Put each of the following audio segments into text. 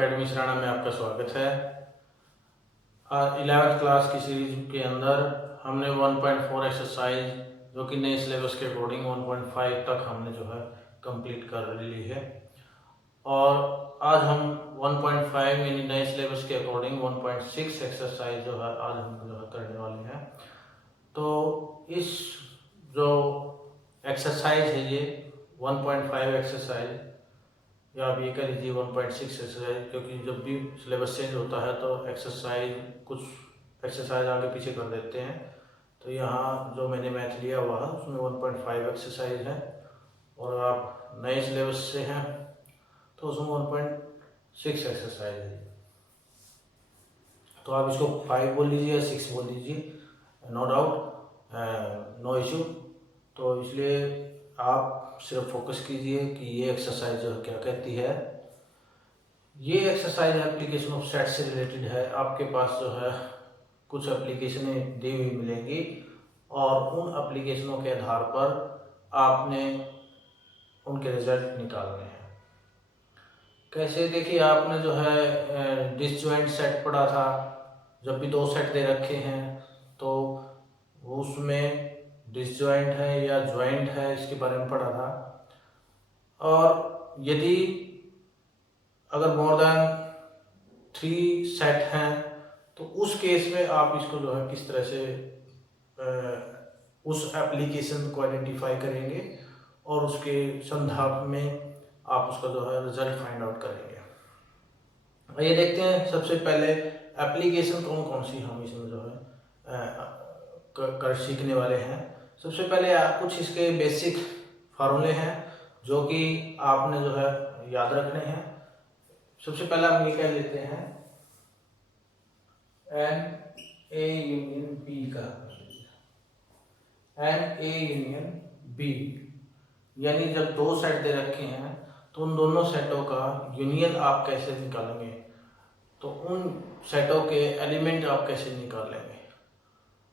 Academy Sarana में आपका स्वागत है। 11th क्लास की सीरीज के अंदर हमने 1.4 एक्सरसाइज जो कि नए सिलेबस के अकॉर्डिंग 1.5 तक हमने जो है कंप्लीट कर ली है और आज हम 1.5 यानी नए सिलेबस के अकॉर्डिंग 1.6 एक्सरसाइज जो है आज हम जो है करने वाले हैं। तो इस जो एक्सरसाइज है ये 1.5 एक्सरसाइज या आप ये कह लीजिए 1.6 एक्सरसाइज, क्योंकि जब भी सिलेबस चेंज होता है तो एक्सरसाइज कुछ एक्सरसाइज आगे पीछे कर देते हैं। तो यहाँ जो मैंने मैथ लिया हुआ है उसमें 1.5 एक्सरसाइज है और आप नए सिलेबस से हैं तो उसमें 1.6 एक्सरसाइज है। तो आप इसको 5 बोल लीजिए या 6 बोल लीजिए, नो डाउट, नो इशू। तो इसलिए आप सिर्फ फोकस कीजिए कि ये एक्सरसाइज जो है क्या कहती है। ये एक्सरसाइज एप्लीकेशन ऑफ सेट से रिलेटेड है। आपके पास जो है कुछ एप्लीकेशनें दी हुई मिलेंगी और उन एप्लीकेशनों के आधार पर आपने उनके रिजल्ट निकालने हैं। कैसे, देखिए आपने जो है डिसजॉइंट सेट पढ़ा था। जब भी 2 सेट दे रखे हैं तो उसमें डिसजॉइंट है या ज्वाइंट है इसके बारे में पढ़ा था। और यदि अगर मोर देन 3 सेट हैं तो उस केस में आप इसको जो है किस तरह से उस एप्लीकेशन को आइडेंटिफाई करेंगे और उसके संदर्भ में आप उसका जो है रिजल्ट फाइंड आउट करेंगे। ये देखते हैं सबसे पहले एप्लीकेशन कौन कौन सी हम इसमें जो है कर सीखने वाले हैं। सबसे पहले कुछ इसके बेसिक फार्मूले हैं जो कि आपने जो है याद रखने हैं। सबसे पहले हम ये कह लेते हैं एन ए यूनियन बी का, एन ए यूनियन बी, यानी जब 2 सेट दे रखे हैं तो उन दोनों सेटों का यूनियन आप कैसे निकालेंगे, तो उन सेटों के एलिमेंट आप कैसे निकालेंगे।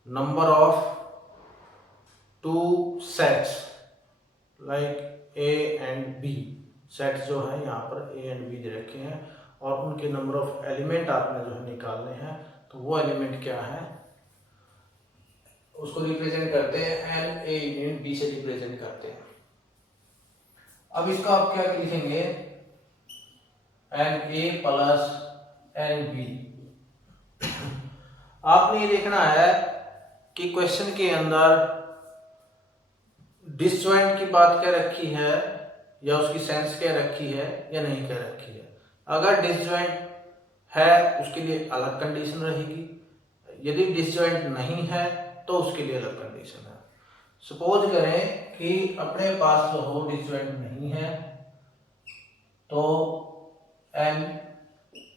Number of 2 sets like A and B, sets जो है यहाँ पर ए एंड बी दे रखे हैं और उनके नंबर ऑफ एलिमेंट आपने जो है निकालने हैं। तो वो एलिमेंट क्या है उसको रिप्रेजेंट करते हैं एन ए यूनियन बी से रिप्रेजेंट करते हैं। अब इसका आप क्या लिखेंगे, n A plus n B. आपने ये देखना है कि क्वेश्चन के अंदर डिसजॉइंट की बात क्या रखी है या उसकी सेंस क्या रखी है या नहीं क्या रखी है। अगर डिसजॉइंट है उसके लिए अलग कंडीशन रहेगी, यदि डिसजॉइंट नहीं है तो उसके लिए अलग कंडीशन है। सपोज करें कि अपने पास जो हो डिसजॉइंट नहीं है तो एन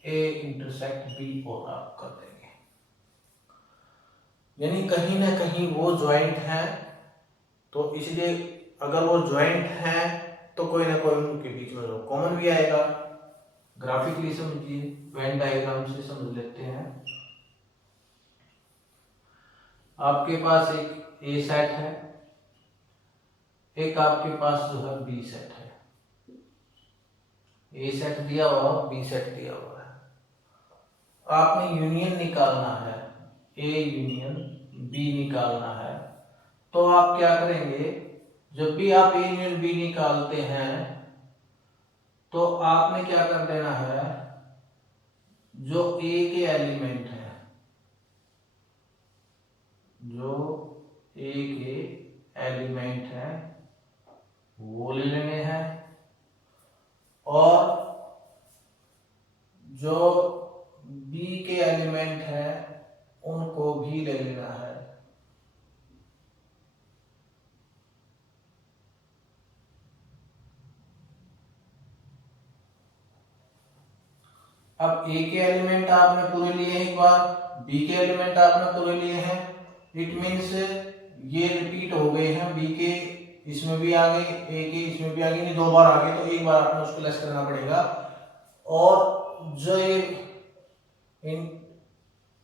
ए इंटरसेक्ट बी और आप कर देंगे, यानी कहीं ना कहीं वो ज्वाइंट है। तो इसलिए अगर वो ज्वाइंट है तो कोई ना कोई उनके बीच में जो कॉमन भी आएगा। ग्राफिकली समझिए, वेन डायग्राम से समझ लेते हैं। आपके पास एक ए सेट है, एक आपके पास जो है बी सेट है। ए सेट दिया हुआ, बी सेट दिया हुआ है। आपने यूनियन निकालना है, ए यूनियन बी निकालना है। तो आप क्या करेंगे, जब भी आप ए यूनियन बी निकालते हैं तो आपने क्या कर देना है, जो ए के एलिमेंट है, जो ए के एलिमेंट है वो ले लेने हैं और जो बी के एलिमेंट है उनको भी ले लेना है। अब ए के एलिमेंट आपने पूरे लिए एक बार, बी के एलिमेंट आपने पूरे लिए हैं। इट मीन्स ये रिपीट हो गए हैं, बी के इसमें भी आ गए, ए के इसमें भी आ गए, नहीं 2 बार आ गए, तो एक बार आपने उसको लेस करना पड़ेगा। और जो ये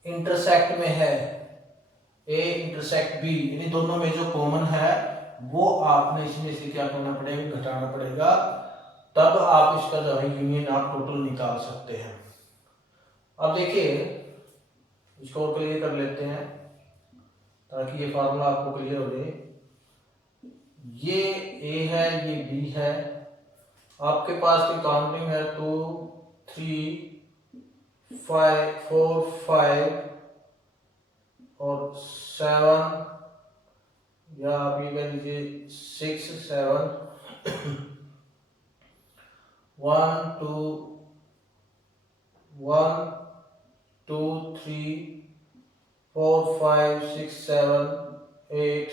इंटरसेक्ट में है ए इंटरसेक्ट बी, यानी दोनों में जो कॉमन है वो आपने इसमें से क्या करना पड़ेगा, घटाना पड़ेगा। तब आप इसका जो है यूनियन आप टोटल निकाल सकते हैं। अब देखिए इसको और क्लियर कर लेते हैं ताकि ये फार्मूला आपको क्लियर हो जाए। ये ए है, ये बी है, आपके पास की काउंटिंग है 2 3 5 4 5 और 7, या आप ये कह लीजिए 6 7 1 2 3 4 5 6 7 8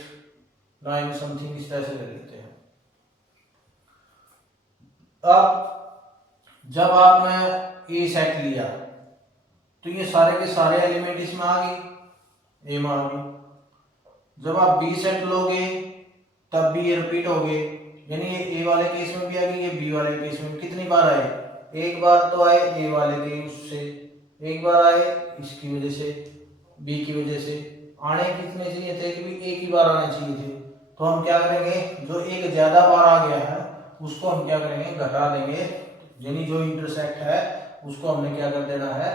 9 समथिंग इस तरह से ले लेते हैं। अब जब आपने ए सेट लिया तो ये सारे के सारे एलिमेंट इसमें आ गए, ए में आ गए। जब आप बी सेट लोगे तब भी ये रिपीट हो गए, यानी ये ए वाले केस में भी आ गई, ये बी वाले केस में कितनी बार आए, एक बार तो आए ए वाले के उससे, एक बार आए इसकी वजह से, बी की वजह से। आने कितने चाहिए थे कि भी एक ही बार आने चाहिए थे, तो हम क्या करेंगे, जो एक ज्यादा बार आ गया है उसको हम क्या करेंगे, घटा देंगे, यानी जो इंटरसेक्ट है उसको हमने क्या कर देना है,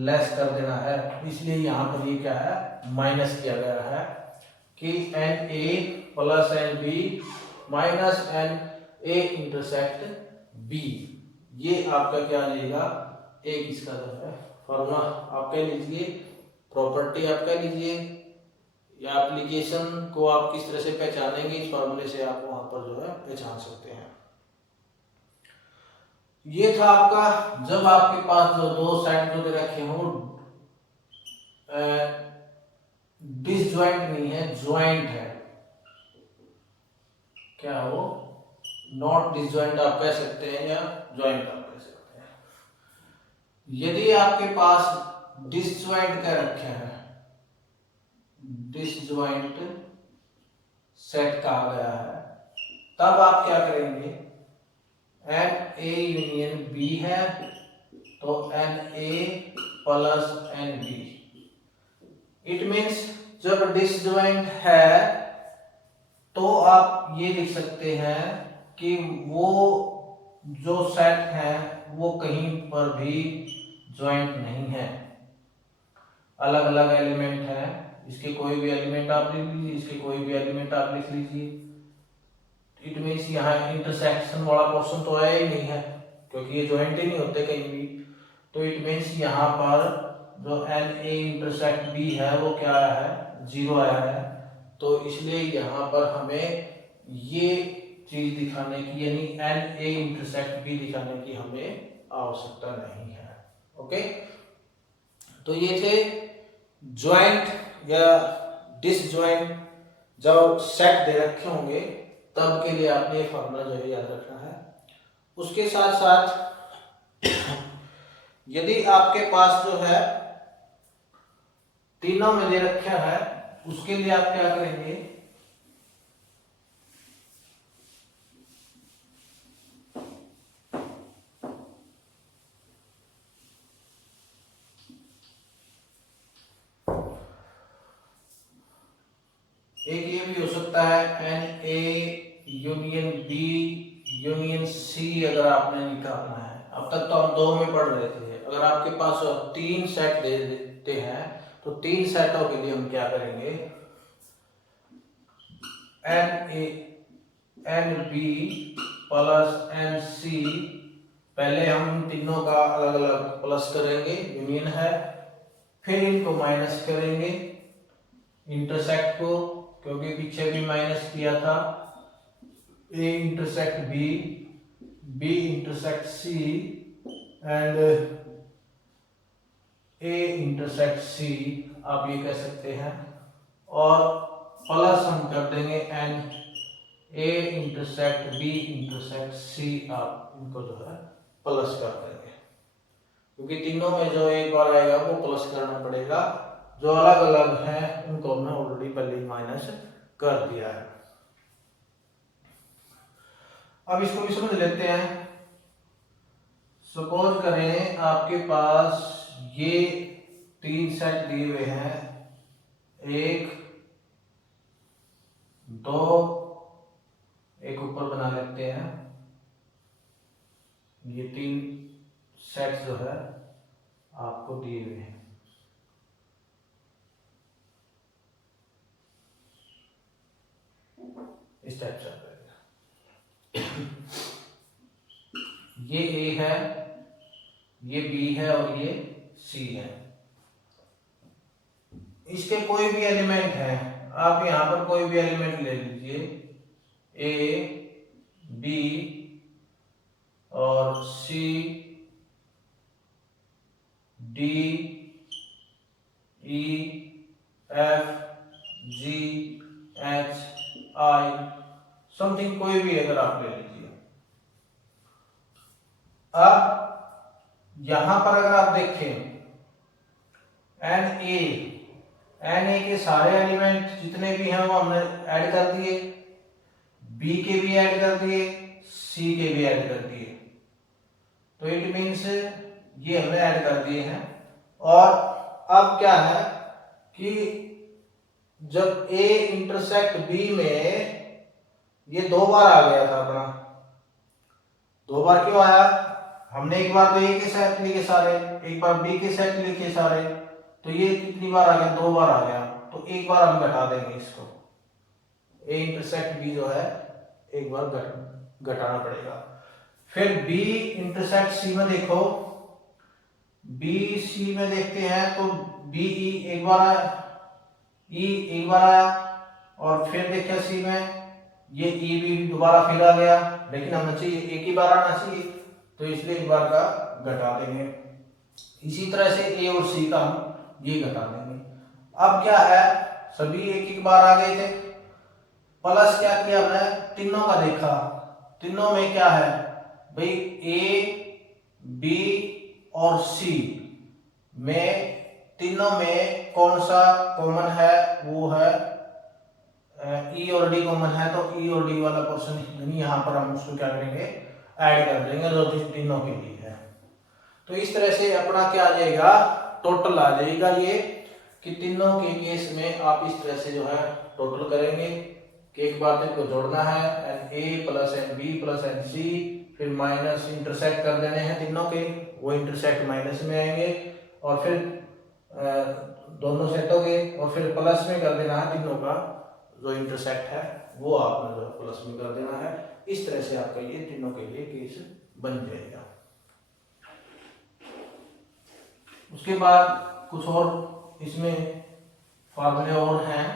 लेस कर देना है। इसलिए यहाँ पर ये क्या है, माइनस किया गया है कि n A plus n B minus n A intersect B. ये आपका क्या आ जाएगा, एक इसका जो है फॉर्मूला आप कह लीजिए, प्रॉपर्टी आप कह लीजिए, या एप्लीकेशन को आप किस तरह से पहचानेंगे, इस फॉर्मूले से आप वहां पर जो है पहचान सकते हैं। ये था आपका, जब आपके पास जो दो साइड जो दे रखे हो डिसजॉइंट नहीं है, ज्वाइंट है, क्या हो, नॉट डिसजॉइंट आप कह सकते हैं या ज्वाइंट आप कह सकते हैं। यदि आपके पास डिसजॉइंट का रखे हैं, डिसजॉइंट सेट कहा गया है, तब आप क्या करेंगे, एन ए यूनियन बी है तो n A plus n B. It means जब डिसजॉइंट है तो आप ये लिख सकते हैं कि वो जो सेट है वो कहीं पर भी ज्वाइंट नहीं है, अलग अलग एलिमेंट है, इसके कोई भी एलिमेंट आप लिख लीजिए, इसके कोई भी एलिमेंट आप लिख लीजिए। इट मीन्स यहाँ इंटरसेक्शन वाला पोर्शन तो आया ही नहीं है क्योंकि ये ज्वाइंट ही नहीं होते कहीं भी। तो इट मीन्स यहाँ पर जो एन ए इंटरसेक्ट बी है वो क्या आया है, 0 आया है। तो इसलिए यहाँ पर हमें ये चीज दिखाने की, यानी एन ए इंटरसेक्ट बी दिखाने की हमें आवश्यकता नहीं है। ओके, तो ये थे ज्वाइंट या डिसज्वाइंट जब सेट दे रखे होंगे तब के लिए आपने ये फॉर्मूला जो है याद रखना है। उसके साथ साथ यदि आपके पास जो है तीनों में दे रखा है, उसके लिए आप क्या करेंगे, एक ये भी हो सकता है n A union B union C, अगर आपने निकालना है। अब तक तो हम 2 में पढ़ रहे थे, अगर आपके पास 3 सेट दे देते हैं तो 3 सेटों के लिए हम क्या करेंगे, n A n B plus n C, पहले हम तीनों का अलग अलग प्लस करेंगे, यूनियन है, फिर इनको माइनस करेंगे इंटरसेक्ट को, क्योंकि पीछे भी माइनस किया था, A intersect B, B intersect C and A intersect C आप ये कह सकते हैं, और प्लस हम कर देंगे n A intersect B intersect C, आप इनको जो है प्लस कर देंगे, क्योंकि तीनों में जो एक बार आएगा वो प्लस करना पड़ेगा, जो अलग अलग हैं उनको हमने ऑलरेडी पहले ही माइनस कर दिया है। अब इसको भी समझ लेते हैं। सपोज करें आपके पास ये 3 सेट दिए हुए हैं, 1 2, एक ऊपर बना लेते हैं ये 3 सेट्स जो है आपको दिए हुए हैं। इस टाइप से ये ए है, ये बी है और ये सी है। इसके कोई भी एलिमेंट है, आप यहां पर कोई भी एलिमेंट ले लीजिए, ए बी और C D E F G H I something, कोई भी अगर आप ले लीजिए। अब यहां पर अगर आप देखें एन ए के सारे एलिमेंट जितने भी हैं वो हमने ऐड कर दिए, बी के भी ऐड कर दिए, सी के भी ऐड कर दिए। तो इट मीन्स ये हमने ऐड कर दिए हैं। और अब क्या है कि जब ए इंटरसेक्ट बी में, ये 2 बार आ गया था अपना। 2 बार क्यों आया? हमने एक बार तो ए के सेट लिखे सारे, एक बार बी के सेट लिखे सारे, तो ये कितनी बार आ गया? 2 बार आ गया। तो एक बार हम घटा देंगे इसको, ए इंटरसेक्ट बी जो है एक बार घटाना पड़ेगा। फिर बी इंटरसेक्ट सी में देखो, बी सी में देखते हैं तो बी ई एक बार आया, ई एक बार आया, और फिर देखिए सी में ये ई भी दोबारा फिर आ गया, लेकिन हमें चाहिए एक ही बार आना चाहिए, तो इसलिए एक बार का घटा देंगे। इसी तरह से ए और सी का हम ये घटा देंगे। अब क्या है, सभी एक एक बार आ गए थे, प्लस क्या किया हमने, तीनों का देखा। तीनों में क्या है भाई, ए बी और सी में तीनों में कौन सा कॉमन है? वो है ई और डी कॉमन है, तो ई और डी वाला पोर्शन यहाँ पर हम उसको क्या करेंगे, ऐड कर देंगे, जो तीनों के लिए है। तो इस तरह से अपना क्या आ जाएगा, टोटल आ जाएगा ये, कि तीनों के केस में आप इस तरह से जो है टोटल करेंगे कि एक बार को जोड़ना है, n A plus n B plus n C, फिर माइनस इंटरसेक्ट कर देने हैं तीनों के, वो इंटरसेक्ट माइनस में आएंगे, और फिर दोनों सेट हो गए, और फिर प्लस में कर देना है तीनों का जो इंटरसेक्ट है, वो आपने जो प्लस में कर देना है। इस तरह से आपका ये तीनों के लिए केस बन जाएगा। उसके बाद कुछ और इसमें फार्मूले और हैं।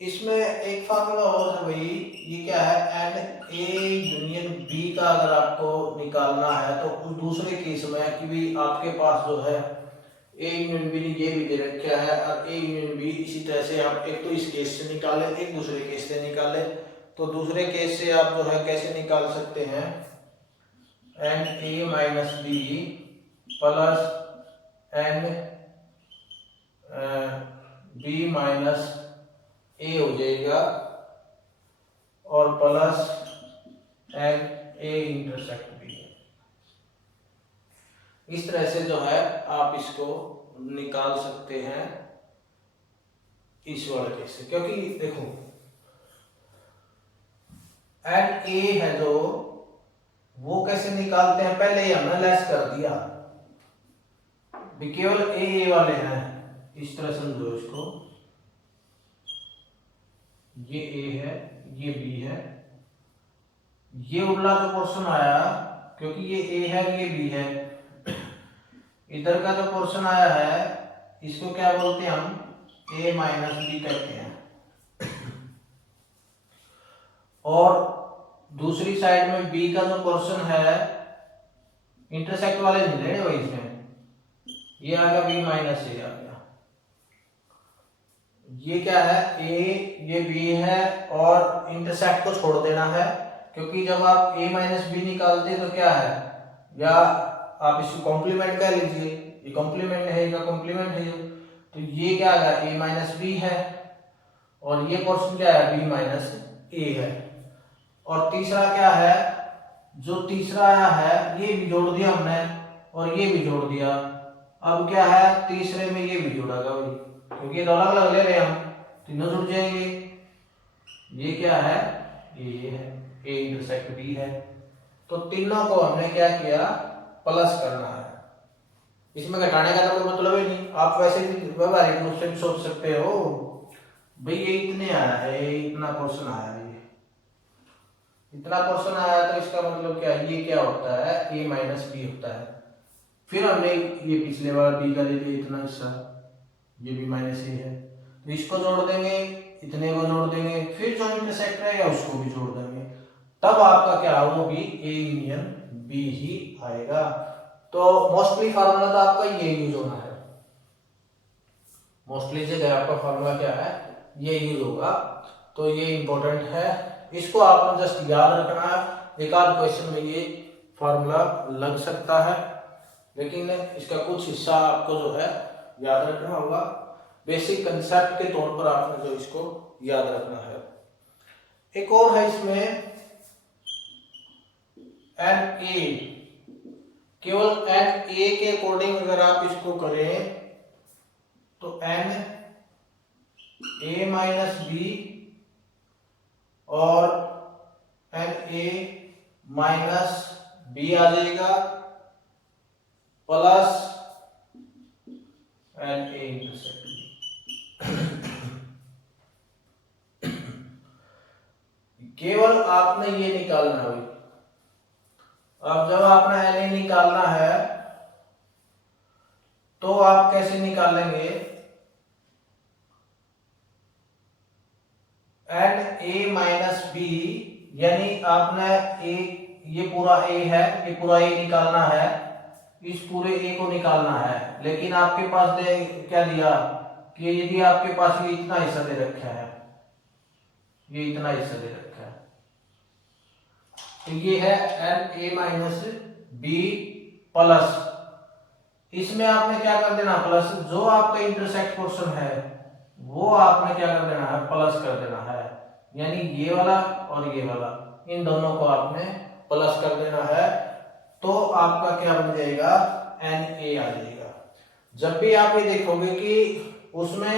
इसमें एक फार्मूला और है भाई, ये क्या है, एन ए यूनियन बी का अगर आपको निकालना है तो उस दूसरे केस में कि भी आपके पास जो है ए यूनियन बी ये भी दे रखा है, और ए यूनियन बी इसी तरह से आप एक तो इस केस से निकालें, एक दूसरे केस से निकालें। तो दूसरे केस से आप जो है कैसे निकाल सकते हैं, n A minus B plus n B minus A हो जाएगा, और plus n A intersect B. इस तरह से जो है आप इसको निकाल सकते हैं इस वाले केस से, क्योंकि देखो एन ए है जो, वो कैसे निकालते हैं, पहले ही हमने लेस कर दिया, केवल ए वाले हैं, इस तरह समझो इसको, ये ए है, ये बी है, ये उरला जो पोर्शन आया, क्योंकि ये ए है ये बी है, इधर का जो पोर्शन आया है इसको क्या बोलते हैं हम, ए माइनस बी कहते हैं। और दूसरी साइड में बी का जो पोर्शन है, इंटरसेक्ट वाले नहीं ले रहे इसमें, ये आ गया बी माइनस ए आ गया, ये क्या है, ए ये बी है, और इंटरसेक्ट को छोड़ देना है, क्योंकि जब आप a माइनस बी निकालते हैं तो क्या है, या आप इसको कॉम्प्लीमेंट कह लीजिए, ये कॉम्प्लीमेंट है, इसका कॉम्प्लीमेंट है, तो ये क्या है, a माइनस बी है, और ये पोर्शन क्या है, b माइनस ए है। और तीसरा क्या है, जो तीसरा आया है ये भी जोड़ दिया हमने, और ये भी जोड़ दिया। अब क्या है, तीसरे में ये भी जोड़ा गया, क्योंकि ये अलग अलग ले रहे हैं हम, तीनों जुड़ जाएंगे। ये क्या है, ये है, ए इंटरसेक्ट बी है। तो तीनों को हमने क्या किया, प्लस करना है। इसमें घटाने का तो कोई मतलब ही नहीं, आप वैसे भी व्यवहारिक रूप से भी सोच सकते हो भाई ये इतने आया है, ये इतना पोर्शन आया है, ये इतना पोर्शन आया, तो इसका मतलब क्या है, ये क्या होता है, a माइनस बी होता है। फिर हमने ये पिछले बार b का ले लिया इतना हिस्सा, ये b माइनस ए है, तो इसको जोड़ देंगे, इतने को जोड़ देंगे, फिर जो इंटरसेक्ट रहेगा उसको भी जोड़ देंगे, तब आपका क्या होगा, भी a यूनियन b ही आएगा। तो मोस्टली फार्मूला तो आपका ये यूज होना है, मोस्टली जगह आपका फार्मूला क्या है, ये यूज होगा। तो ये इंपॉर्टेंट है, इसको आपको जस्ट याद रखना है। एक आध क्वेश्चन में ये फार्मूला लग सकता है, लेकिन इसका कुछ हिस्सा आपको जो है याद रखना होगा। बेसिक कंसेप्ट के तौर पर आपने जो इसको याद रखना है। एक और है इसमें एन ए, केवल एन ए के अकॉर्डिंग अगर आप इसको करें तो एन ए माइनस बी और एन ए माइनस बी आ जाएगा, plus n A intersect B. केवल आपने ये निकालना है। अब जब आपने एन ए निकालना है तो आप कैसे निकालेंगे, एन ए माइनस बी, यानी आपने ए, ये पूरा ए है, ये पूरा ए निकालना है, इस पूरे ए को निकालना है। लेकिन आपके पास क्या दिया कि यदि आपके पास ये इतना हिस्सा दे रखा है, ये इतना हिस्सा दे रखा है, तो ये है n A minus B plus, इसमें आपने क्या कर देना, प्लस, जो आपका इंटरसेक्ट पोर्शन है वो आपने क्या कर देना है, प्लस कर देना है। यानी ये वाला और ये वाला, इन दोनों को आपने प्लस कर देना है, तो आपका क्या बन जाएगा, एन ए आ जाएगा। जब भी आप ये देखोगे कि उसमें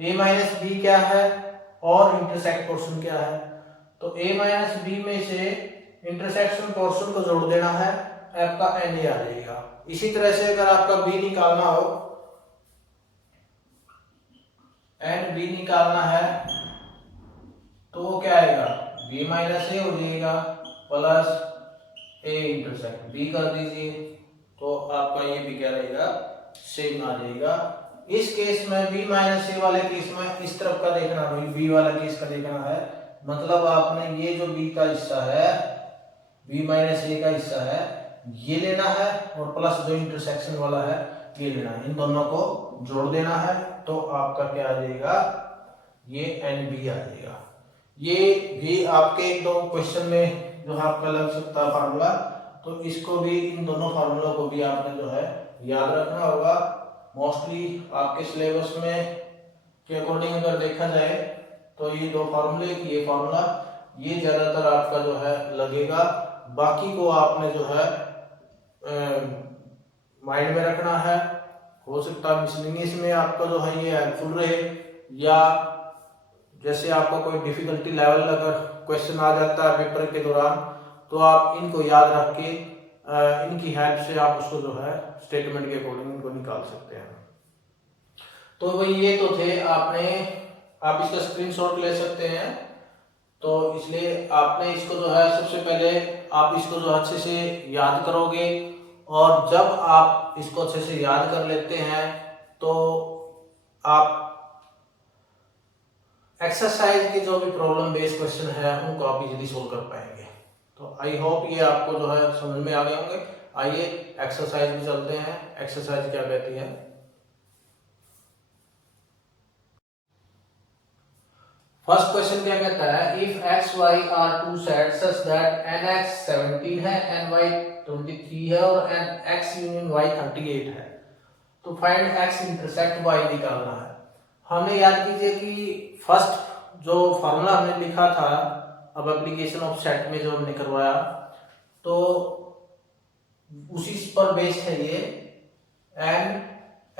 ए माइनस बी क्या है और इंटरसेक्ट पोर्शन क्या है, तो ए माइनस बी में से इंटरसेक्शन पोर्शन को जोड़ देना है, आपका एन ए आ जाएगा। इसी तरह से अगर आपका बी निकालना हो, एन बी निकालना है, तो वो क्या आएगा, बी माइनस ए हो जाएगा प्लस ए इंटरसेक्ट बी कर दीजिए, तो आपका ये भी क्या रहेगा, सेम आ जाएगा। इस केस में बी माइनस ए वाले केस में इस तरफ का देखना है, बी वाला केस का देखना है, मतलब आपने ये जो बी का हिस्सा है, बी माइनस ए का हिस्सा है, ये लेना है, और प्लस जो इंटरसेक्शन वाला है ये लेना है, इन दोनों को जोड़ देना है, तो आपका क्या आ जाएगा, ये एन बी आ जाएगा। ये भी आपके एक दो क्वेश्चन में जो आपका लग सकता है फार्मूला, तो इसको भी, इन दोनों फार्मूला को भी आपने जो है याद रखना होगा। मोस्टली आपके सिलेबस में के अकॉर्डिंग अगर देखा जाए तो ये दो फार्मूले, ये फार्मूला, ये ज्यादातर आपका जो है लगेगा, बाकी को आपने जो है माइंड में रखना है। हो सकता है मिसलिनियस में आपका जो है ये हेल्पफुल रहे, या जैसे आपका कोई डिफिकल्टी लेवल अगर क्वेश्चन आ जाता है पेपर के दौरान, तो आप इनको याद रख के इनकी हेल्प से आप उसको जो है स्टेटमेंट के अकॉर्डिंग इनको निकाल सकते हैं। तो भाई ये तो थे, आप इसका स्क्रीनशॉट ले सकते हैं। तो इसलिए आपने इसको जो है सबसे पहले आप इसको जो अच्छे से याद करोगे, और जब आप इसको अच्छे से याद कर लेते हैं तो आप एक्सरसाइज के जो भी प्रॉब्लम बेस्ड क्वेश्चन है उनको आप इजीली सोल्व कर पाएंगे। तो आई होप ये आपको जो है समझ में आ गए होंगे। आइए एक्सरसाइज में चलते हैं। एक्सरसाइज क्या कहती है, फर्स्ट क्वेश्चन क्या कहता है, if x y are two sets such that n x 17 है, एन वाई 23 है और एन एक्स यूनियन वाई 38 है, तो फाइंड एक्स इंटरसेक्ट वाई निकालना है। हमें याद कीजिए कि फर्स्ट जो फार्मूला हमने लिखा था, अब एप्लीकेशन ऑफ सेट में जो हमने करवाया, तो उसी पर बेस्ड है ये, एन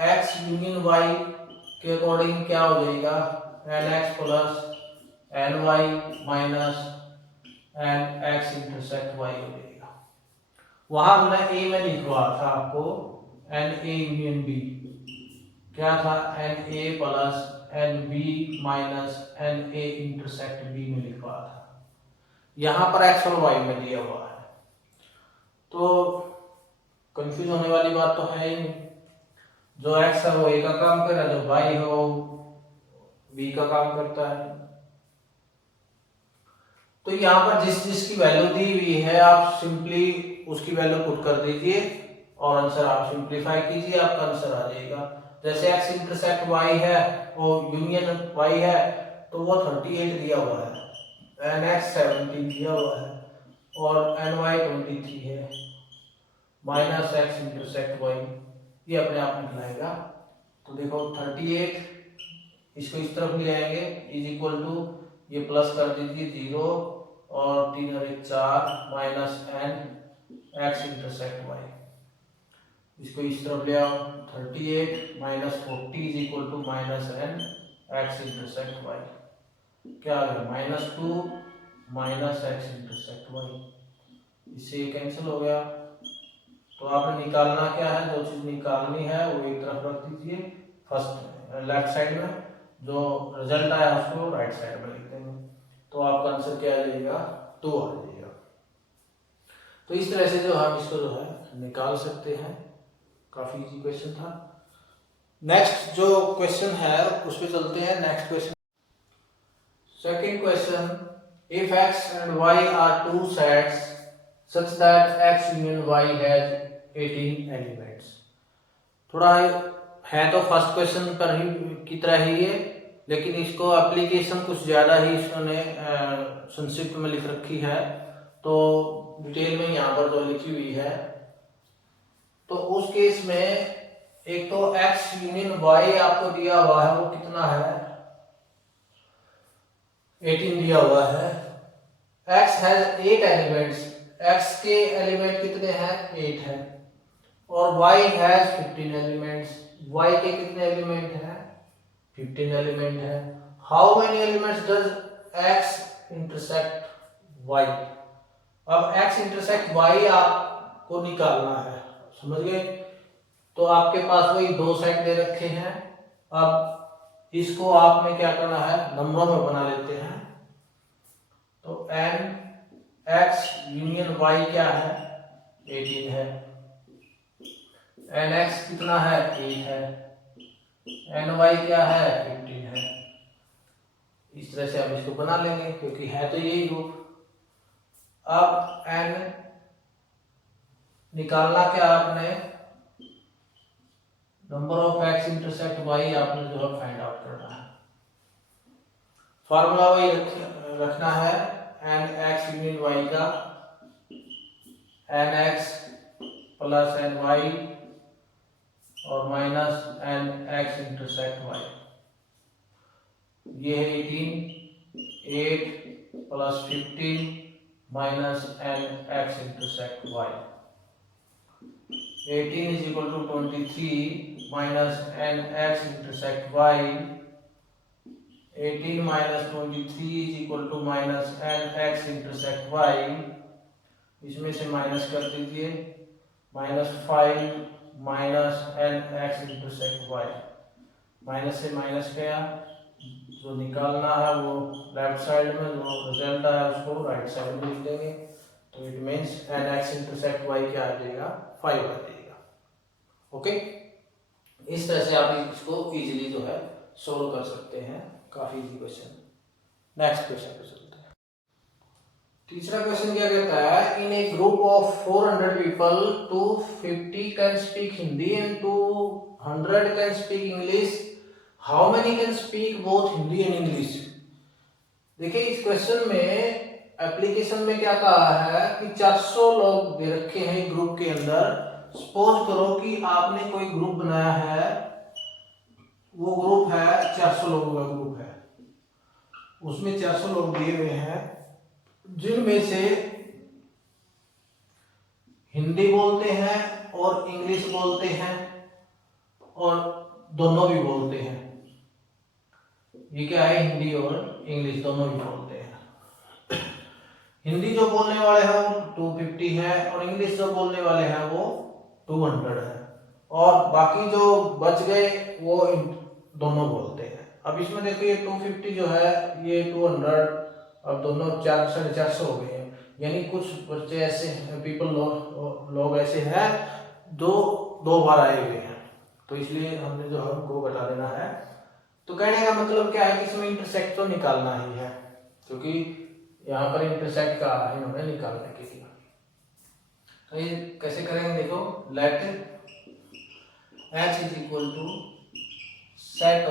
एक्स यूनियन वाई के अकॉर्डिंग क्या हो जाएगा, n x plus n y minus n x intersect y हो जाएगा। वहां हमने ए में लिखवा था आपको एन ए यूनियन बी, क्या था n A plus n B minus n A intersect B में लिखवा था। यहां पर एक्स और वाई में दिया हुआ है, तो कंफ्यूज होने वाली बात तो है ही नहीं। जो एक्स है वो ए का काम कर रहा है, जो वाई है वो बी का काम करता है। तो यहाँ पर जिस जिसकी वैल्यू दी हुई है आप सिंपली उसकी वैल्यू पुट कर दीजिए और आंसर आप सिंप्लीफाई कीजिए, आपका आंसर आ जाएगा। जैसे x इंटरसेक्ट y है और यूनियन y है तो वो 38 दिया हुआ है, nx 70 दिया हुआ है और ny 23 है, माइनस x इंटरसेक्ट y ये अपने आप निकलाएगा। तो देखो 38 इसको इस तरफ ले आएंगे इज इक्वल टू ये प्लस कर दीजिए 0 और 3 और 1 4 minus n x intersect y, इसको इस तरफ ले आओ 38 minus 40 is equal to minus n x intersect y, क्या आ गया -2 माइनस x इंटरसेक्ट y, इससे कैंसिल हो गया। तो आपने निकालना क्या है, जो चीज निकालनी है वो एक तरफ रख दीजिए फर्स्ट लेफ्ट साइड में, जो रिजल्ट आया उसको राइट साइड में लिख देंगे, तो आपका आंसर क्या आ जाएगा 2 आ जाएगा। तो इस तरह से जो हम इसको जो है निकाल सकते हैं, काफी इजी क्वेश्चन था। नेक्स्ट जो क्वेश्चन है उस पे चलते हैं। Next question, second question, if x and y are two sets such that x union y has 18 elements। थोड़ा है तो फर्स्ट क्वेश्चन पर ही की तरह ही है, लेकिन इसको एप्लीकेशन कुछ ज्यादा ही इसने संक्षिप्त में लिख रखी है, तो डिटेल में यहाँ पर जो लिखी हुई है। तो उस केस में एक तो x यूनियन y आपको दिया हुआ है, वो कितना है 18 दिया हुआ है। x हैज 8 एलिमेंट्स, x के एलिमेंट कितने हैं 8 है, और y हैज 15 एलिमेंट्स, y के कितने एलिमेंट हैं 15 एलिमेंट है। How many elements does x intersect y। अब x इंटरसेक्ट y आपको निकालना है, समझ गए। तो आपके पास वही दो सेट दे रखे हैं, अब इसको आपने क्या करना है नंबरों में बना लेते हैं। तो n x यूनियन y क्या है 18 है, n x कितना है 8 है, n y क्या है 15 है। इस तरह से हम इसको बना लेंगे क्योंकि है तो यही ग्रुप। अब n निकालना क्या आपने, number of x intersect y आपने जो है फाइंड आउट करना है। फॉर्मूला वही रखना है n x यूनियन y का, n x plus n y और minus n x intersect y। ये है 8 plus 15 minus n x intersect y। 18 is equal to 23 minus n x intersect y। 18 minus 23 is equal to minus n x intersect y। इसमें से minus कर दीजिए, -5 minus n x intersect y। Minus से minus गया, जो निकालना है वो लेफ्ट साइड में, जो रिजल्ट आया उसको राइट साइड में लिख देंगे। तो it means n x intersect y क्या आ जाएगा 5 आ जाएगा। ओके, इस तरह से आप इसको इजीली जो है सोल्व कर सकते हैं, काफी इजी क्वेश्चन। नेक्स्ट क्वेश्चन पे चलते हैं। तीसरा क्वेश्चन क्या कहता है, in a group of 400 people 250 can speak Hindi and 200 can speak English, how many can speak both Hindi and English. देखिए इस क्वेश्चन में एप्लीकेशन में क्या कहा है कि 400 लोग दे रखे हैं ग्रुप के अंदर। सपोज करो कि आपने कोई ग्रुप बनाया है, वो ग्रुप है 400 लोगों का ग्रुप है, उसमें 400 लोग दिए हुए हैं जिनमें से हिंदी बोलते हैं और इंग्लिश बोलते हैं और दोनों भी बोलते हैं। ये क्या है, हिंदी और इंग्लिश दोनों ही बोलते हैं। हिंदी जो बोलने वाले हैं वो 250 है और इंग्लिश जो बोलने वाले हैं वो 200 है, और बाकी जो बच गए वो दोनों बोलते हैं। अब इसमें देखो ये 250 जो है ये 200, अब दोनों 450 हो गए हैं, यानी कुछ बच्चे ऐसे पीपल लोग ऐसे हैं दो बार आए हुए हैं, तो इसलिए हमने जो हमको बता देना है। तो कहने का मतलब क्या है कि इसमें इंटरसेक्ट तो निकालना ही है, क्योंकि यहाँ पर इंटरसेक्ट का इन्होंने निकालने के लिए। तो ये कैसे करेंगे, देखो, let H is equal to set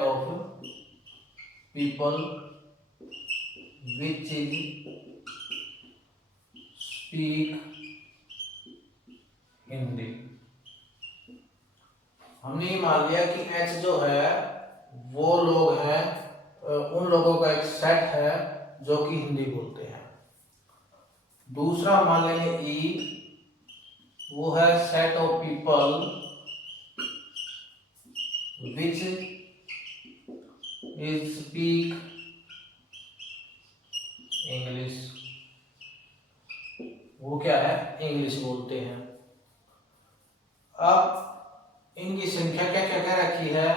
of people which is speak Hindi. हमने ये मान लिया कि H जो है वो लोग हैं, उन लोगों का एक सेट है जो कि हिंदी बोलते हैं। दूसरा मान लेंगे E, वो है set of people which is speak English, वो क्या है, इंग्लिश बोलते हैं। अब इनकी संख्या क्या क्या क्या रखी है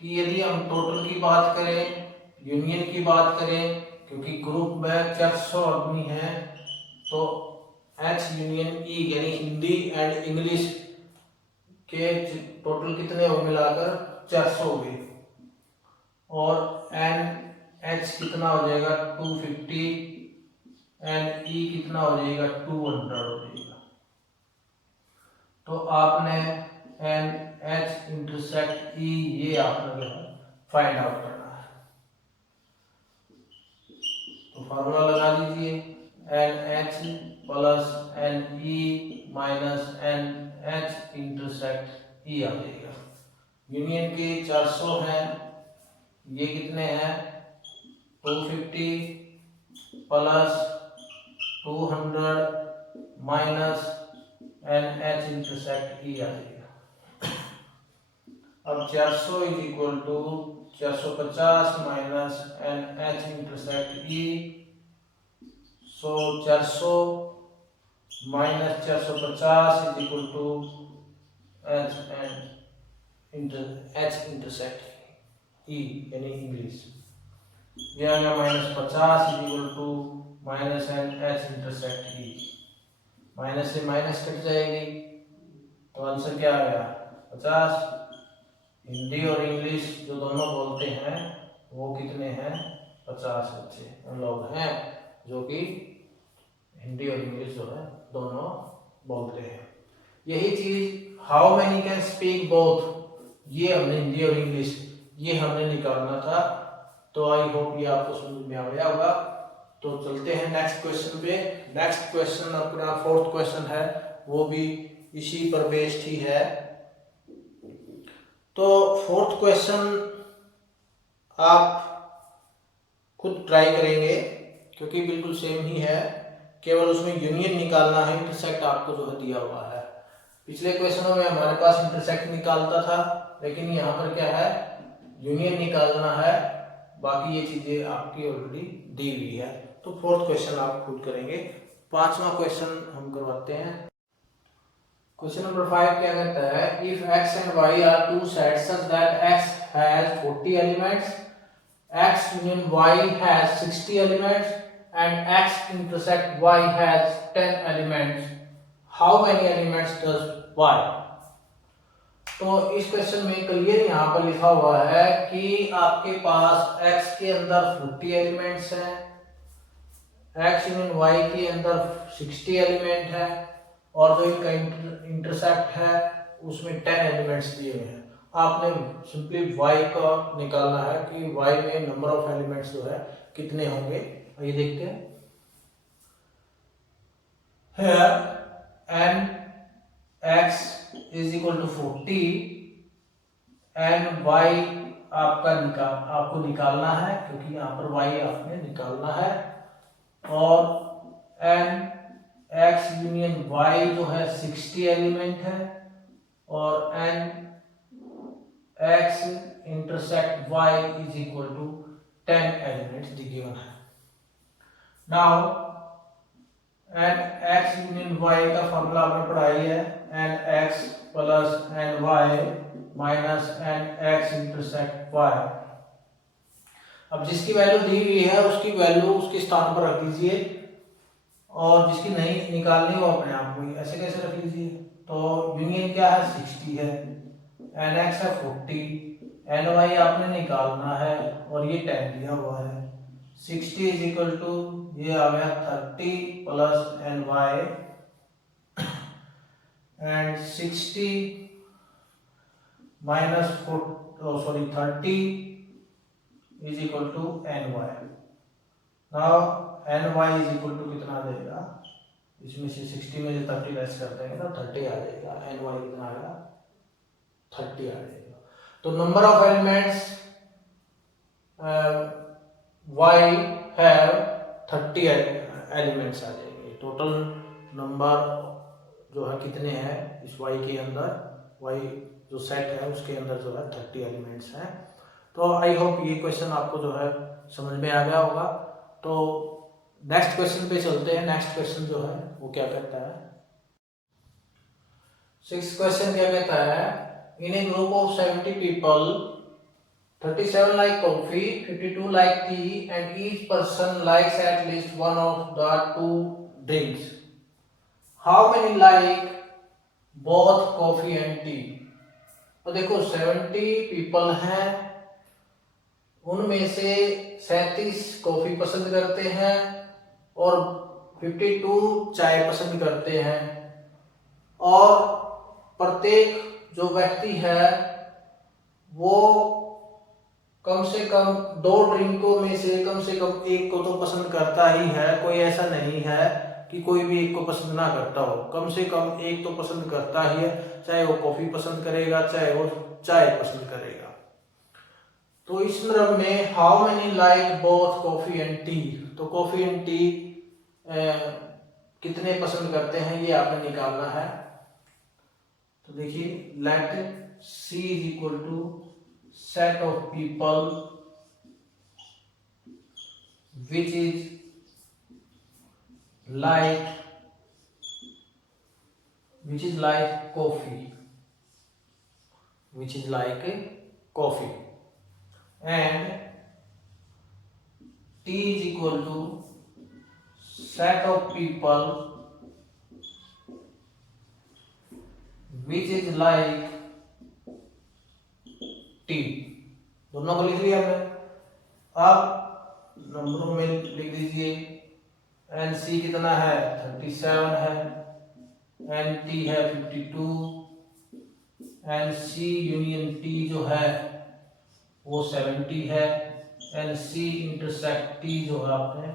कि यदि हम टोटल की बात करें, यूनियन की बात करें, क्योंकि ग्रुप में 400 आदमी है, तो H यूनियन E यानी हिंदी एंड इंग्लिश के टोटल कितने हो मिलाकर 400 हो गए, और NH कितना हो जाएगा 250 एंड E कितना हो जाएगा 200 हो जाएगा। तो आपने NH इंटरसेक्ट E ये आपने फाइंड आउट करना है। तो फार्मूला लगा दीजिए, NH plus NE minus NH intersect E आ जाएगा। यूनियन के 400 हैं, ये कितने हैं 250 plus 200 minus NH intersect E आ जाएगा। अब 400 is equal to 450 minus NH intersect E, so 400 minus 450 is equal to H intersect E यानी इंग्लिश। ये आ गया minus 50 is equal to minus NH intersect E, minus से माइनस कट जाएगी, तो आंसर क्या आ गया 50। हिंदी और इंग्लिश जो दोनों बोलते हैं वो कितने हैं 50 बच्चे उन लोग हैं जो कि हिंदी और इंग्लिश जो है दोनों बोलते हैं। यही चीज how many can speak both, ये हमने हिंदी और इंग्लिश ये हमने निकालना था। तो आई होप ये आपको समझ में आ गया होगा। तो चलते हैं नेक्स्ट क्वेश्चन पे। नेक्स्ट क्वेश्चन अपना 4th क्वेश्चन है, वो भी इसी पर बेस्ड ही है। तो 4th क्वेश्चन आप खुद ट्राई करेंगे क्योंकि बिल्कुल सेम ही है, केवल उसमें यूनियन निकालना है, इंटरसेक्ट आपको जो है दिया हुआ है। पिछले क्वेश्चनों में हमारे पास इंटरसेक्ट निकालता था, लेकिन यहाँ पर क्या है यूनियन निकालना है, बाकी ये चीजें आपकी ऑलरेडी दी हुई है। तो 4th क्वेश्चन आप खुद करेंगे। 5वां क्वेश्चन हम करवाते हैं। क्वेश्चन नंबर 5 क्या कहता है, if x and y are two sets such that x has 40 elements, x union y has 60 elements and x intersect y has 10 elements, how many elements does y। तो इस question में clear यहाँ पर लिखा हुआ है कि आपके पास x के अंदर 40 एलिमेंट्स हैं, x यूनियन y के अंदर 60 एलिमेंट है, और जो इनका इंटरसेक्ट है उसमें 10 एलिमेंट्स दिए हुए हैं। आपने सिंपली y का निकालना है कि y में नंबर ऑफ एलिमेंट्स जो है कितने होंगे। ये देखते हैं, here n x is equal to 40 and y आपको निकालना है, क्योंकि यहाँ पर y आपने निकालना है, और n x यूनियन y जो है 60 एलिमेंट है और n x intersect y is equal to 10 elements दी गिवन है। Now n x union y का फॉर्मूला आपने पढ़ाई है, n x plus n y minus n x intersect y। अब जिसकी वैल्यू दी हुई है उसकी वैल्यू उसके स्थान पर रख लीजिए और जिसकी नहीं निकालनी हो अपने आप को ऐसे कैसे रख लीजिए। तो यूनियन क्या है 60 है, एन एक्स है 40, एन वाई आपने निकालना है और ये 10 दिया हुआ है। 60 इज इक्वल टू ये आ गया 30 plus n y and 60 minus 30 is equal to n y. Now n y is equal to कितना आ जाएगा, इसमें से 60 में से 30 लेस कर देंगे तो 30 आ जाएगा। एन वाई कितना आएगा 30 आ जाएगा। तो number of elements y have 30 elements आ जाएंगे। टोटल नंबर जो है कितने हैं इस वाई के अंदर, वाई जो सेट है उसके अंदर जो है 30 एलिमेंट्स हैं। तो आई होप ये क्वेश्चन आपको जो है समझ में आ गया होगा। तो नेक्स्ट क्वेश्चन पे चलते हैं। नेक्स्ट क्वेश्चन जो है वो क्या कहता है, 6th क्वेश्चन क्या कहता है, in a group of 70 people 37 like coffee, 52 like tea and each person likes at least one of the two drinks. How many like both coffee and tea? तो देखो 70 पीपल हैं, उनमें से 37 कॉफी पसंद करते हैं और 52 चाय पसंद करते हैं और प्रत्येक जो व्यक्ति है वो कम से कम 2 ड्रिंकों में से कम एक को तो पसंद करता ही है। कोई ऐसा नहीं है कि कोई भी एक को पसंद ना करता हो, कम से कम एक तो पसंद करता ही है, चाहे वो कॉफी पसंद करेगा चाहे वो चाय पसंद करेगा। तो इस संदर्भ में how many like both coffee and T, तो कॉफी एंड टी कितने पसंद करते हैं ये आपने निकालना है। तो देखिए let C is equal to set of people which is like coffee, and T is equal to set of people which is like T. दोनों को लिख लिया हमने। अब नंबरों में लिख दीजिए, एन सी कितना है 37 है, एन टी है 52, एन सी यूनियन टी जो है वो 70 है, एन सी इंटरसेक्ट टी जो है आपने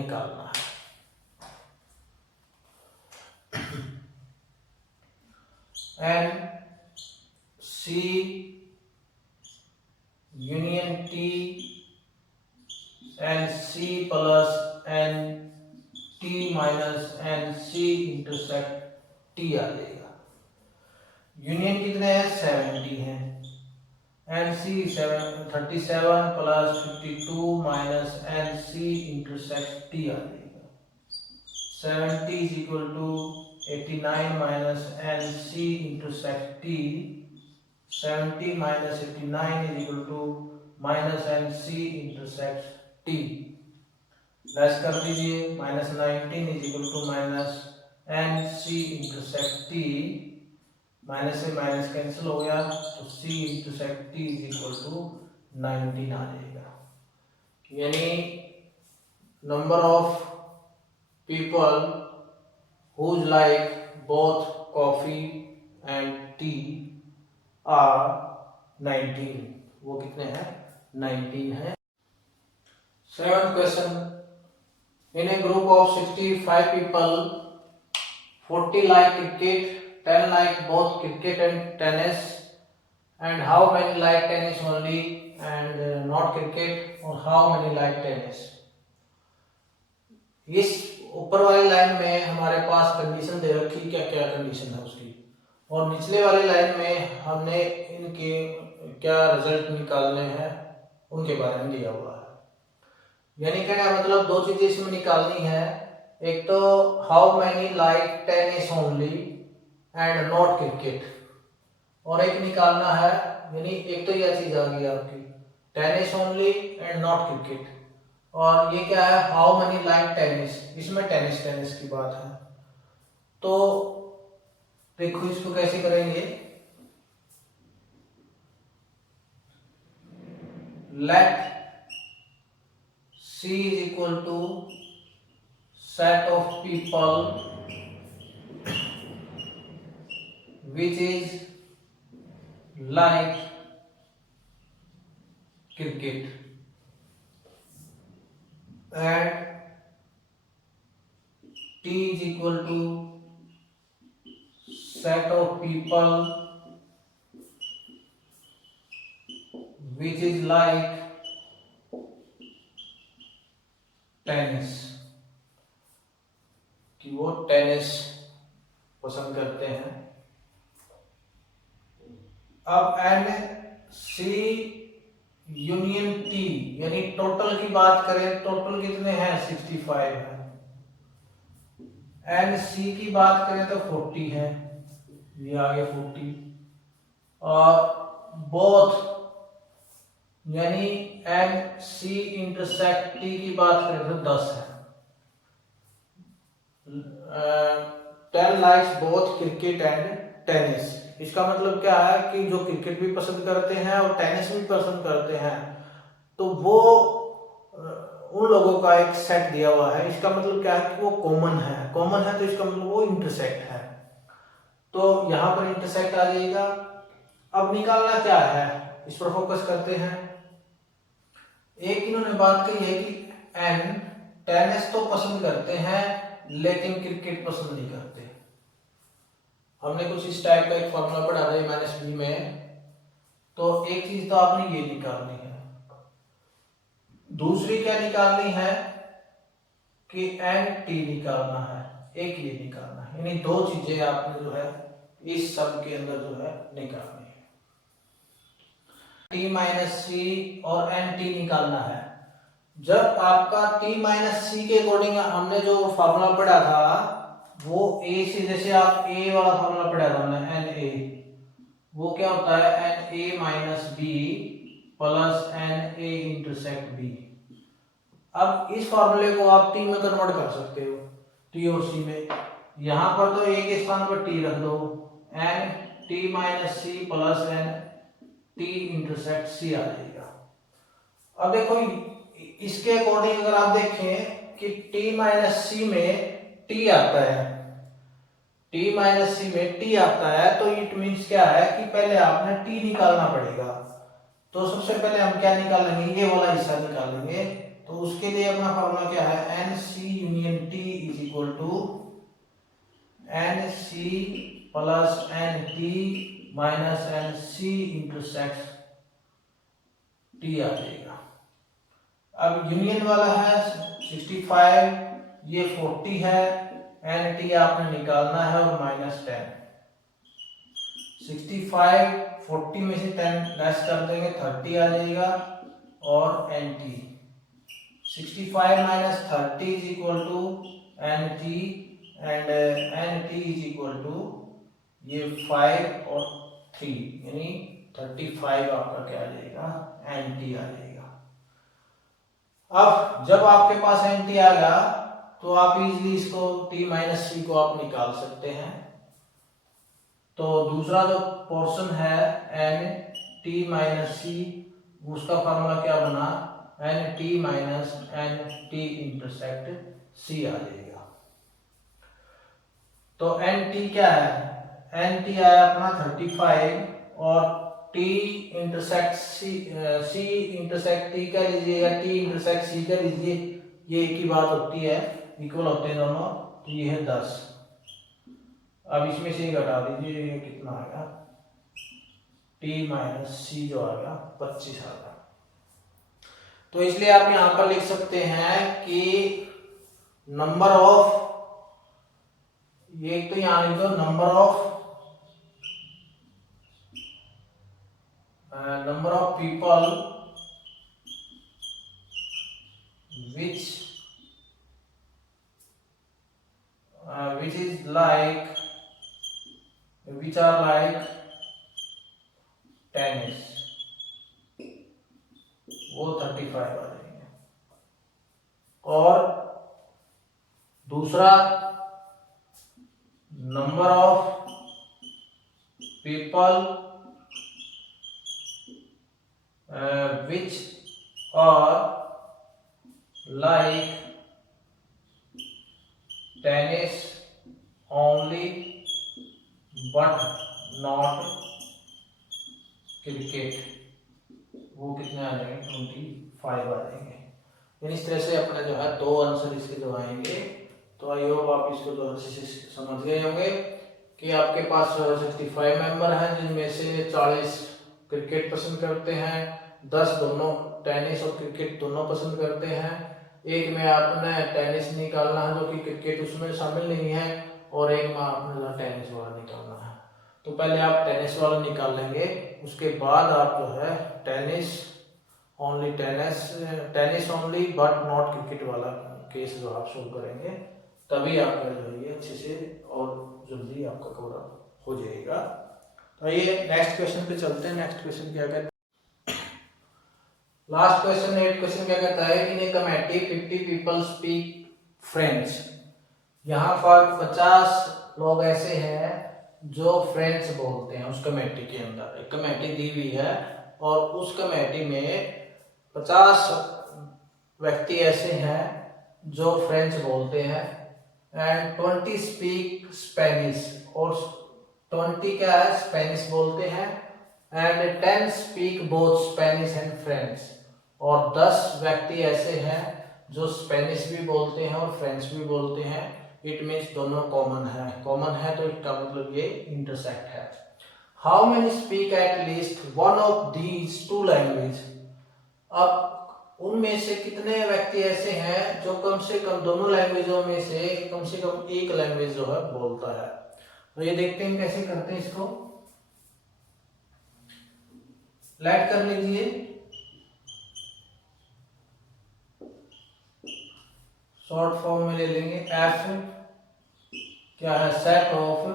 निकालना है। N C union T n C plus n T minus n C intersect T आ जाएगा। यूनियन कितने हैं 70 हैं, n C 37 plus 52 minus n C intersect T आ जाएगा। 70 is equal to 89 minus n C intersect T, 70 minus 89 is equal to minus NC intersect T। Less कर दीजिए, minus 19 is equal to minus NC intersect T, minus से minus cancel हो गया तो C intersect T is equal to 19 आ जाएगा। यानी number of people who like both coffee and tea are 19, वो कितने हैं 19 है। 7th question, in a group of 65 people 40 like cricket, 10 like both cricket and tennis, and how many like tennis only and not cricket, or how many like tennis। इस ऊपर वाली line में हमारे पास condition दे रखी, क्या क्या कंडीशन है उसकी, और निचले वाली लाइन में हमने इनके क्या रिजल्ट निकालने हैं उनके बारे में दिया हुआ है। यानी कहने का मतलब दो चीजें इसमें निकालनी है, एक तो how many like tennis only and not cricket, और एक निकालना है, यानी एक तो यह चीज आ गई आपकी tennis only and not cricket, और ये क्या है हाउ मैनी लाइक टेनिस, इसमें टेनिस की बात है। तो देखो इसको कैसे करेंगे, late C is equal to set of people which is like cricket and T is equal to set of people which is like tennis, कि वो टेनिस पसंद करते हैं। अब एन सी यूनियन टी, यानी टोटल की बात करें, टोटल कितने हैं 65 है, एन सी की बात करें तो 40 है, ये आ गया 40, और बोथ यानी एन सी इंटरसेक्ट टी की बात करें तो 10 है। 10 likes both cricket and tennis, इसका मतलब क्या है कि जो क्रिकेट भी पसंद करते हैं और टेनिस भी पसंद करते हैं, तो वो उन लोगों का एक सेट दिया हुआ है। इसका मतलब क्या है कि वो कॉमन है तो इसका मतलब वो इंटरसेक्ट है, तो यहां पर इंटरसेक्ट आ जाएगा। अब निकालना क्या है, इस पर फोकस करते हैं। एक इन्होंने बात कही है कि एन टेनिस तो पसंद करते हैं लेकिन क्रिकेट पसंद नहीं करते। हमने कुछ इस टाइप का एक फॉर्मूला पढ़ा था माइनस बी में, तो एक चीज तो आपने ये निकालनी है, दूसरी क्या निकालनी है कि एन टी निकालना है, एक ये निकालना है, यानी दो चीजें आपने जो है इस सब के अंदर जो है निकालनी है। टी माइनस सी और एन टी निकालना है। जब आपका टी माइनस सी के अकॉर्डिंग हमने जो फॉर्मूला पढ़ा था वो ए से, जैसे आप ए वाला फॉर्मूला पढ़ा था हमने एन ए, वो क्या होता है n A minus B plus n A intersect B. अब इस फॉर्मूले को आप टी में कन्वर्ट कर सकते हो, टी और सी में। यहां पर तो ए के स्थान पर टी रख दो, n T minus C plus n T intersect C आ जाएगा। अब देखो इसके अकॉर्डिंग अगर आप देखें कि टी माइनस सी में टी आता है, टी माइनस सी में टी आता है, तो इट मीन्स क्या है कि पहले आपने टी निकालना पड़ेगा। तो सबसे पहले हम क्या निकालेंगे, ये वाला हिस्सा निकालेंगे। तो उसके लिए अपना फॉर्मूला क्या है, n C union T is equal to n C plus n T minus n C intersect T आ जाएगा। अब यूनियन वाला है 65, ये 40 है, एन टी आपने निकालना है और माइनस 10। 65 40 में से 10 लेस कर देंगे 30 आ जाएगा, और n T 65 minus 30 is equal to n T, and n T is equal to ये 5 और 3, यानी 35 आपका क्या आ जाएगा, एन टी आ जाएगा। अब जब आपके पास एन टी आ गया तो आप इजीली इसको टी माइनस सी को आप निकाल सकते हैं। तो दूसरा जो पोर्शन है एन टी माइनस सी, उसका फॉर्मूला क्या बना, n T minus n T intersect C आ जाएगा। तो एन टी क्या है, एन टी आया अपना 35, और T intersect C, C intersect T का लीजिएगा, टी इंटरसेक्ट सी का लीजिए, ये एक ही बात होती है, इक्वल होते हैं दोनों, तो ये है 10। अब इसमें से घटा दीजिए, ये कितना आएगा, टी माइनस सी जो आएगा 25 आएगा। तो इसलिए आप यहां पर लिख सकते हैं कि नंबर ऑफ, ये तो यहाँ लिख दो, number of people which are like tennis, वो 35 आ जाएंगे। और दूसरा, number of people which are like tennis only but not cricket, वो कितने आ जाएंगे? 25 आ जाएंगे। यानी इस तरह से अपने जो है दो आंसर इसके जो आएंगे। तो आई होप आप इसको जो है समझ गए होंगे कि आपके पास 65 मेंबर हैं, जिनमें से 40 क्रिकेट पसंद करते हैं, 10 दोनों टेनिस और क्रिकेट दोनों पसंद करते हैं, एक में आपने टेनिस निकालना है जो कि क्रिकेट उसमें शामिल नहीं है, और एक में आपने जो टेनिस वाला निकालना है। तो पहले आप टेनिस वाला निकाल लेंगे, उसके बाद आप जो है tennis only but not cricket वाला केस जो आप सोल्व करेंगे, तभी आपका जो है ये अच्छे से और जल्दी आपका कवर हो जाएगा। तो ये नेक्स्ट क्वेश्चन पे चलते हैं। नेक्स्ट क्वेश्चन क्या कहता है? लास्ट क्वेश्चन 8 क्वेश्चन क्या कहता है? In a committee 50 people speak French. यहाँ पर 50 लोग ऐसे हैं जो फ्रेंच बोलते हैं। उस कमेटी के अंदर एक कमेटी दी हुई है और उस कमेटी में 50 व्यक्ति ऐसे हैं जो फ्रेंच बोलते हैं, एंड 20 स्पीक स्पेनिश, और 20 क्या है? स्पेनिश बोलते हैं, and 10 speak both Spanish and French, और 10 व्यक्ति ऐसे हैं जो स्पेनिश भी बोलते हैं और फ्रेंच भी बोलते हैं। इट मीन्स दोनों कॉमन है तो इसका मतलब ये इंटरसेक्ट है। How many speak at least one of these two language. अब उनमें से कितने व्यक्ति ऐसे हैं जो कम से कम दोनों लैंग्वेजों में से कम एक लैंग्वेज जो है बोलता है। तो ये देखते हैं कैसे करते हैं इसको। लेट कर लीजिए, शॉर्ट फॉर्म में ले लेंगे। एफ क्या है? Set of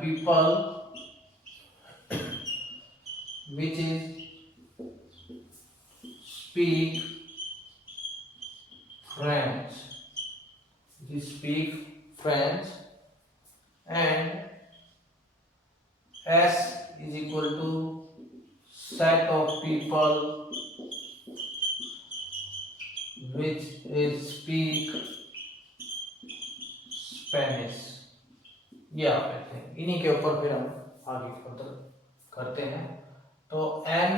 people which is speak French, and S is equal to set of people which is speak Spanish। ये आप कहते हैं। इन्हीं के ऊपर फिर हम आगे फर्दर करते हैं। तो N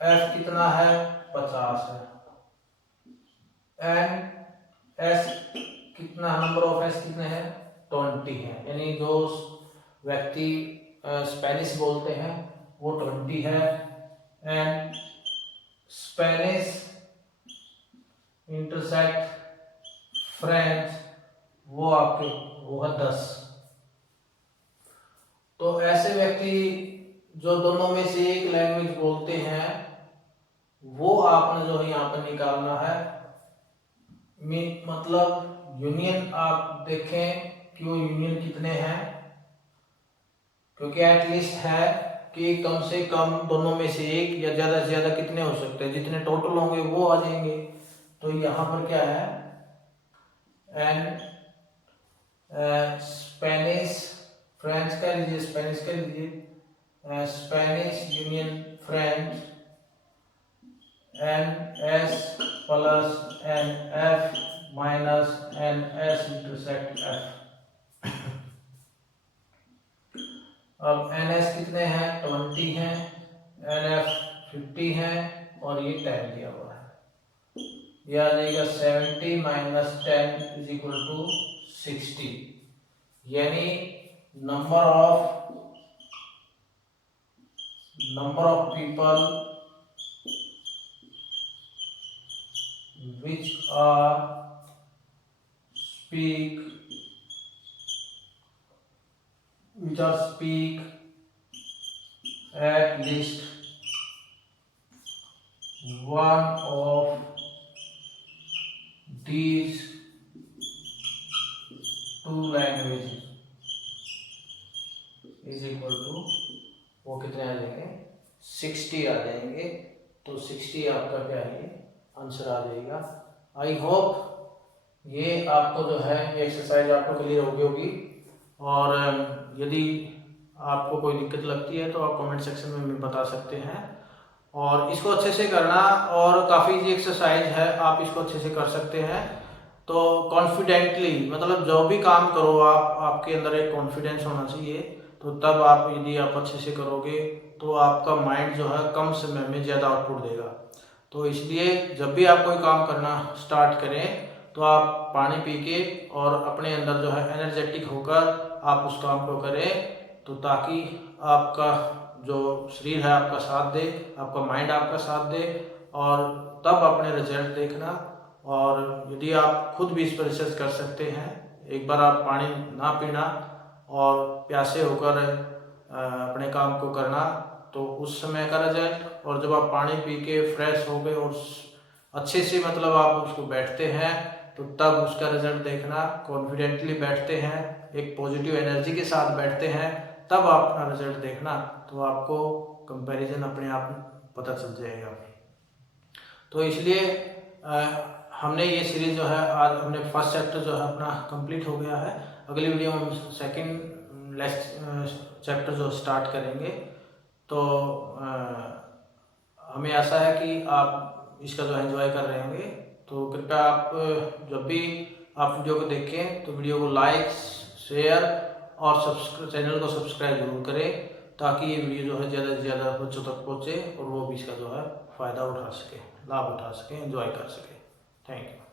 F कितना है? 50 है। N S कितना, नंबर ऑफ S कितने हैं? 20 है। यानी जो व्यक्ति स्पेनिश बोलते हैं वो 20 है, एंड स्पेनिश इंटरसेक्ट फ्रेंच वो है 10। तो ऐसे व्यक्ति जो दोनों में से एक लैंग्वेज बोलते हैं वो आपने जो है यहाँ पर निकालना है। मतलब यूनियन आप देखें कि वो यूनियन कितने हैं, क्योंकि एटलीस्ट है कि कम से कम दोनों में से एक, या ज्यादा से ज्यादा कितने हो सकते हैं, जितने टोटल होंगे वो आ जाएंगे। तो यहाँ पर क्या है? एंड स्पेनिश फ्रेंच का लीजिए, स्पेनिश का लीजिए, Spanish union French, n S plus n F minus n S intersect F. अब एन एस कितने हैं? 20 हैं, एन एफ 50 हैं, और ये 10 दिया हुआ है। ये आ जाएगा 70 माइनस 10 इज इक्वल टू 60। यानी number of people which are speak at least one of these two languages is equal to, वो कितने आ जाएंगे 60 आ जाएंगे। तो 60 आपका क्या है, आंसर आ जाएगा। आई होप ये आपको जो है ये एक्सरसाइज आपको क्लियर हो गई होगी, और यदि आपको कोई दिक्कत लगती है तो आप कमेंट सेक्शन में बता सकते हैं। और इसको अच्छे से करना, और काफ़ी इजी एक्सरसाइज है, आप इसको अच्छे से कर सकते हैं। तो कॉन्फिडेंटली, मतलब जो भी काम करो आप, आपके अंदर एक कॉन्फिडेंस होना चाहिए। तो तब आप, यदि आप अच्छे से करोगे तो आपका माइंड जो है कम समय में ज़्यादा आउटपुट देगा। तो इसलिए जब भी आप कोई काम करना स्टार्ट करें तो आप पानी पी के और अपने अंदर जो है एनर्जेटिक होकर आप उस काम को करें, तो ताकि आपका जो शरीर है आपका साथ दे, आपका माइंड आपका साथ दे, और तब अपने रिजल्ट देखना। और यदि आप खुद भी इस पर रिसर्च कर सकते हैं, एक बार आप पानी ना पीना और प्यासे होकर अपने काम को करना, तो उस समय का रिजल्ट, और जब आप पानी पी के फ्रेश हो गए और अच्छे से मतलब आप उसको बैठते हैं, तो तब उसका रिजल्ट देखना। कॉन्फिडेंटली बैठते हैं, एक पॉजिटिव एनर्जी के साथ बैठते हैं, तब आप अपना रिजल्ट देखना, तो आपको कंपैरिजन अपने आप पता चल जाएगा। तो इसलिए हमने ये सीरीज जो है, आज हमने फर्स्ट चैप्टर जो है अपना कंप्लीट हो गया है। अगली वीडियो में हम सेकंड चैप्टर जो स्टार्ट करेंगे। तो हमें आशा है कि आप इसका जो एंजॉय कर रहे होंगे। तो कृपया आप जब भी आप वीडियो को देखें तो वीडियो को लाइक, शेयर और चैनल को सब्सक्राइब जरूर करें, ताकि ये वीडियो जो है ज़्यादा से ज़्यादा बच्चों तक पहुँचे और वो भी इसका जो है फ़ायदा उठा सके, लाभ उठा सके, एंजॉय कर सके। Thank you.